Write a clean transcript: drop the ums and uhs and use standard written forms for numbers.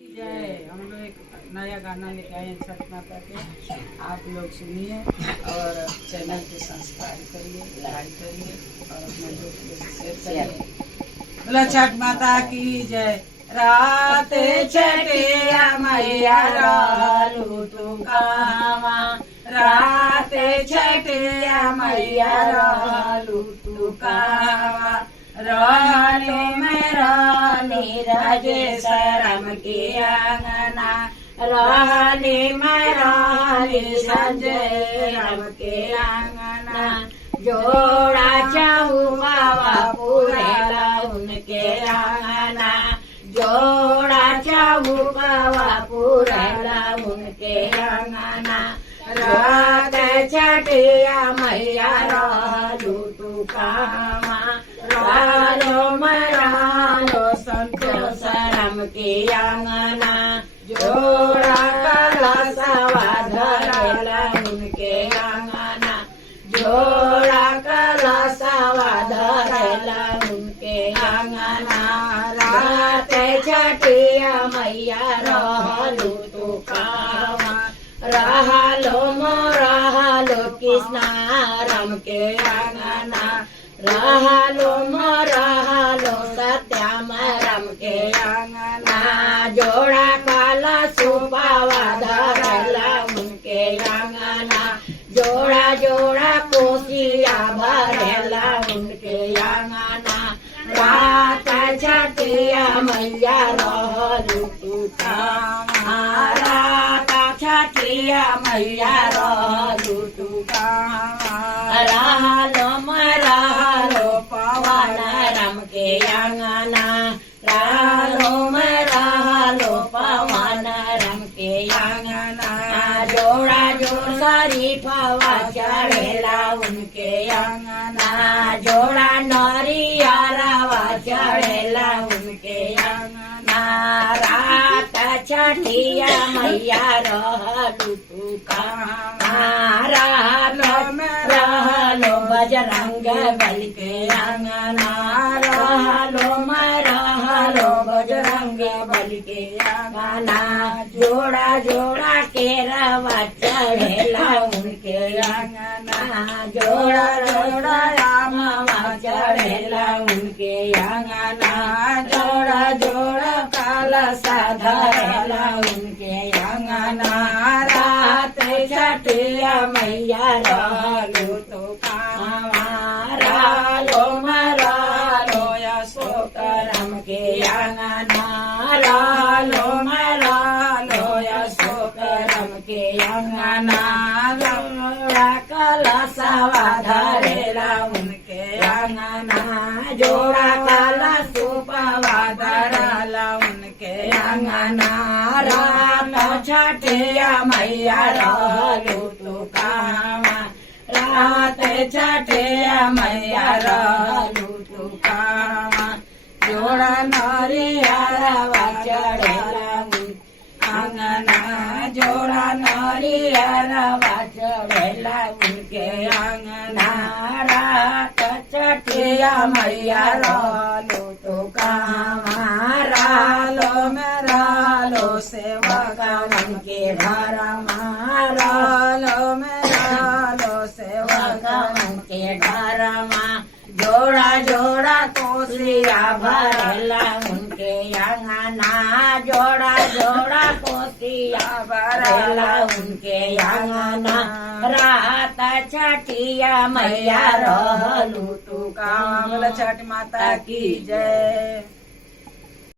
जय। हम लोग एक नया गाना लेके आए हैं छठ माता के, आप लोग सुनिए और चैनल को सब्सक्राइब करिए, लाइक करिए और अपने दोस्तों से शेयर करिए। बोला छठ माता की जय। रात छठिया मैया रालू तू कावा, रात छठिया मैया रालू तू कावा, रानी में रानी राजे शरम की अंगना, रानी में रानी संजय राम के अंगना, जोड़ा चहुआ पूरेला उनके अंगना, जोड़ा चहुआ पूरेला उनके अंगना, रात छठिया मैया रालू तू कावा, रालो मरालो संतोष राम की अंगना, जोड़ा कलशवा धरेला उनके अंगना, जोड़ा कलशवा धरेला उनके अंगना, रात छठिया मैया रहलू तू कावा, रहलो मोरहलो कृष्णा राम के अंगना, रहलो मोरहलो सत्याम राम के अंगना, जोड़ा काला सुपावा धरला उनके अंगना, जोड़ा जोड़ा कोसिया भरेला उनके अंगना, रात छठिया मैया रहलू तू कावा, रात छठिया मैया रहलू तू कावा, रहलो मरहलो पवन राम के अंगना, रहलो मरहलो पवन राम के अंगना, जोड़ा जोड़ शरीफवा चढ़ेला उनके अंगना, जोड़ा नरियरवा चढ़ेला उनके अंगना, रात छठिया मैया रहलू तू कावा, रहलो बजरंग बल के अंगना, रहलो मरहलो बजरंग बल के अंगना, जोड़ा जोड़ा केरवा चढ़ेला उनके अंगना, जोड़ा जोड़ा रामवा चढ़ेला उनके अंगना, जोड़ा जोड़ा कलशा धरेला उनके अंगना, रात छठिया मैया रहलू तू कावा, रालो मरालो अशोक राम के अंगना, रालो मरालो अशोक राम के अंगना, जोड़ा कलशवा धरेला उनके अंगना, जोड़ा कलशवा धरेला उनके अंगना, रात छठिया मैया रहलू तू कावा, रात छठिया मैया रहलू तू कावा, जोड़ा नरियरवा चढ़ेला अंगना, जोड़ा नरियरवा चढ़ेला उनके अंगना, रात छठिया मैया रहलू तू कावा, रालो में रालो सेवक मन के घर, रालो में रालो सेवक मन के घर, जोड़ा जोड़ा कोसिया भरेला उनके अंगना, जोड़ा जोड़ा कोसिया भरेला उनके अंगना, रात छठिया मैया रहलू तू कावा। बोला छठ माता की जय।